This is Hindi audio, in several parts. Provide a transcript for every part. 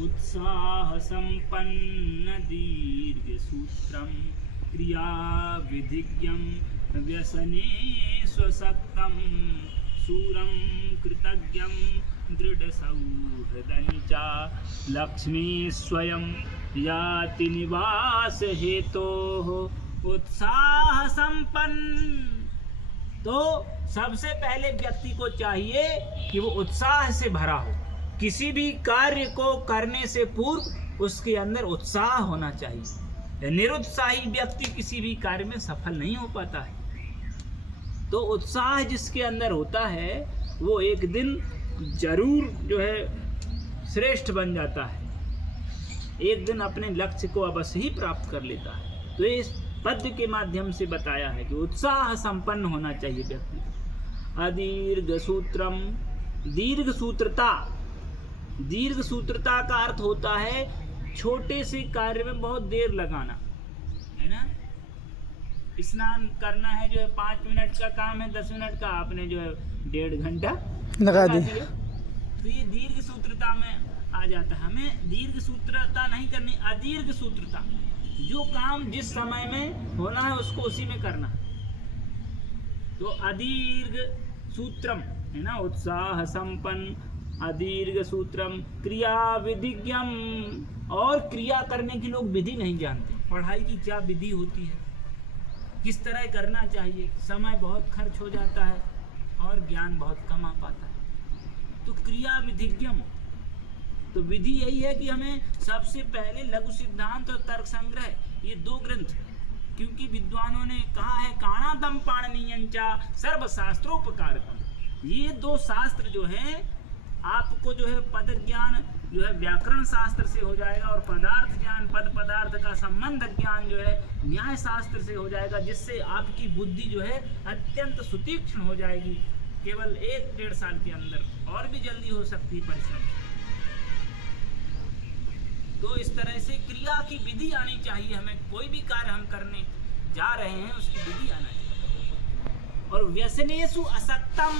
उत्साह संपन्न दीर्घ सूत्रम क्रिया विधिज्ञम व्यसने स्वसक्तम सूरम कृतज्ञम दृढ़ सौहृदंचा लक्ष्मी स्वयं याति निवास हेतो उत्साह संपन्न। तो सबसे पहले व्यक्ति को चाहिए कि वो उत्साह से भरा हो। किसी भी कार्य को करने से पूर्व उसके अंदर उत्साह होना चाहिए। निरुत्साही व्यक्ति किसी भी कार्य में सफल नहीं हो पाता है। तो उत्साह जिसके अंदर होता है वो एक दिन जरूर जो है श्रेष्ठ बन जाता है, एक दिन अपने लक्ष्य को अवश्य ही प्राप्त कर लेता है। तो इस पद्य के माध्यम से बताया है कि उत्साह संपन्न होना चाहिए व्यक्ति को। अदीर्घ सूत्रम, दीर्घ सूत्रता। दीर्घ सूत्रता का अर्थ होता है छोटे से कार्य में बहुत देर लगाना, है ना। स्नान करना है जो है 5 मिनट का काम है, 10 मिनट का आपने जो है 1.5 घंटा लगा दिया। तो ये दीर्घ सूत्रता में आ जाता है। हमें दीर्घ सूत्रता नहीं करनी, अदीर्घ सूत्रता। जो काम जिस समय में होना है उसको उसी में करना। तो अदीर्घ सूत्रम है ना, उत्साह संपन्न अदीर्घ सूत्रम क्रिया विधिज्ञम। और क्रिया करने की लोग विधि नहीं जानते। पढ़ाई की क्या विधि होती है, किस तरह करना चाहिए, समय बहुत खर्च हो जाता है और ज्ञान बहुत कम आ पाता है। तो क्रिया विधिज्ञम, तो विधि यही है कि हमें सबसे पहले लघु सिद्धांत और तर्क संग्रह, ये 2 ग्रंथ, क्योंकि विद्वानों ने कहा है काणादम पाणिनीयंचा सर्वशास्त्रोपकारकम। ये 2 शास्त्र जो हैं आपको जो है पद ज्ञान जो है व्याकरण शास्त्र से हो जाएगा और पदार्थ ज्ञान, पद पदार्थ का संबंध ज्ञान जो है न्याय शास्त्र से हो जाएगा, जिससे आपकी बुद्धि जो है अत्यंत सुतीक्ष्ण हो जाएगी। केवल 1-1.5 साल के अंदर, और भी जल्दी हो सकती है परिश्रम। तो इस तरह से क्रिया की विधि आनी चाहिए। हमें कोई भी कार्य हम करने जा रहे हैं उसकी विधि आना चाहिए। और व्यसनेषु असक्तम,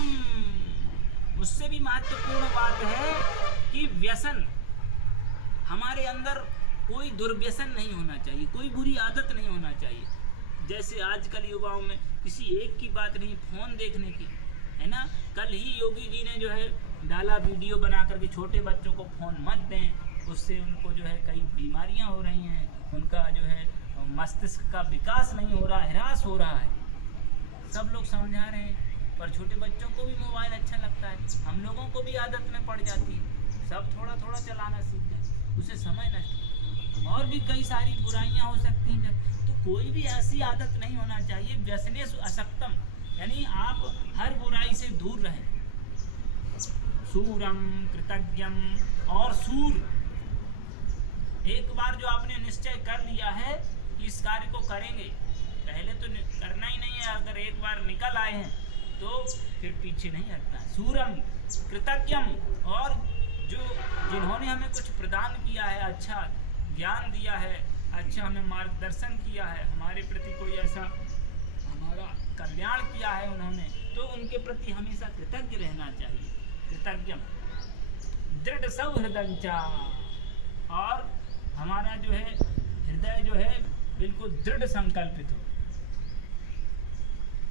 उससे भी महत्वपूर्ण बात है कि व्यसन, हमारे अंदर कोई दुर्व्यसन नहीं होना चाहिए, कोई बुरी आदत नहीं होना चाहिए। जैसे आजकल युवाओं में किसी एक की बात नहीं, फोन देखने की, है ना। कल ही योगी जी ने जो है डाला वीडियो बना करके छोटे बच्चों को फोन मत दें, उससे उनको जो है कई बीमारियां हो रही हैं, उनका जो है मस्तिष्क का विकास नहीं हो रहा, ह्रास हो रहा है। सब लोग समझा रहे हैं पर छोटे बच्चों को भी मोबाइल अच्छा लगता है, हम लोगों को भी आदत में पड़ जाती है। सब थोड़ा थोड़ा चलाना सीख गए, उसे समय नष्ट, और भी कई सारी बुराइयां हो सकती हैं। तो कोई भी ऐसी आदत नहीं होना चाहिए। व्यसनेषु असक्तम, यानी आप हर बुराई से दूर रहें। सूरम कृतज्ञम, और सूर, एक बार जो आपने निश्चय कर लिया है कि इस कार्य को करेंगे, पहले तो करना ही नहीं है, अगर एक बार निकल आए हैं तो फिर पीछे नहीं हटना। सूरम कृतज्ञम, और जो जिन्होंने हमें कुछ प्रदान किया है, अच्छा ज्ञान दिया है, अच्छा हमें मार्गदर्शन किया है, हमारे प्रति कोई ऐसा हमारा कल्याण किया है उन्होंने, तो उनके प्रति हमेशा कृतज्ञ रहना चाहिए। कृतज्ञम दृढ़ सौहृदंचा, और हमारा जो है हृदय जो है बिल्कुल दृढ़ संकल्पित हो।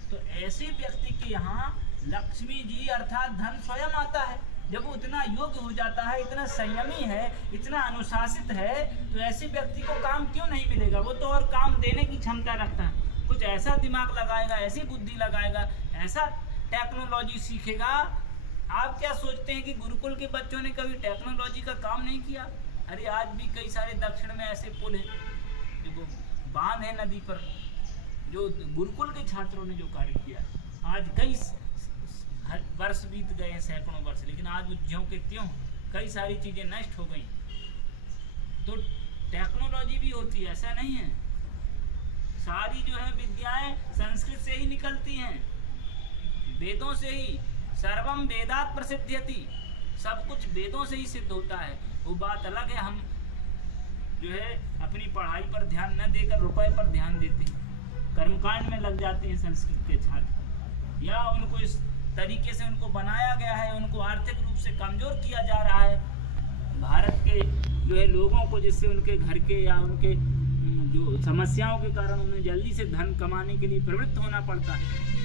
तो ऐसे व्यक्ति के यहाँ लक्ष्मी जी अर्थात धन स्वयं आता है। जब वो इतना योग्य हो जाता है, इतना संयमी है, इतना अनुशासित है, तो ऐसे व्यक्ति को काम क्यों नहीं मिलेगा। वो तो और काम देने की क्षमता रखता है, कुछ ऐसा दिमाग लगाएगा, ऐसी बुद्धि लगाएगा, ऐसा टेक्नोलॉजी सीखेगा। आप क्या सोचते हैं कि गुरुकुल के बच्चों ने कभी टेक्नोलॉजी का काम नहीं किया। अरे आज भी कई सारे दक्षिण में ऐसे पुल हैं, जो बांध है नदी पर, जो गुरुकुल के छात्रों ने जो कार्य किया। आज कई वर्ष बीत गए हैं, सैकड़ों वर्ष, लेकिन आज वो ज्यों के त्यों कई सारी चीज़ें नष्ट हो गई। तो टेक्नोलॉजी भी होती है, ऐसा नहीं है। सारी जो है विद्याएं संस्कृत से ही निकलती हैं, वेदों से ही। सर्वम वेदात प्रसिद्ध्यति, सब कुछ वेदों से ही सिद्ध होता है। वो बात अलग है, हम जो है अपनी पढ़ाई पर ध्यान न देकर रुपए पर ध्यान देते हैं, कर्मकांड में लग जाते हैं संस्कृत के छात्र, या उनको इस तरीके से उनको बनाया गया है, उनको आर्थिक रूप से कमजोर किया जा रहा है। भारत के जो है लोगों को, जिससे उनके घर के या उनके जो समस्याओं के कारण उन्हें जल्दी से धन कमाने के लिए प्रवृत्त होना पड़ता है।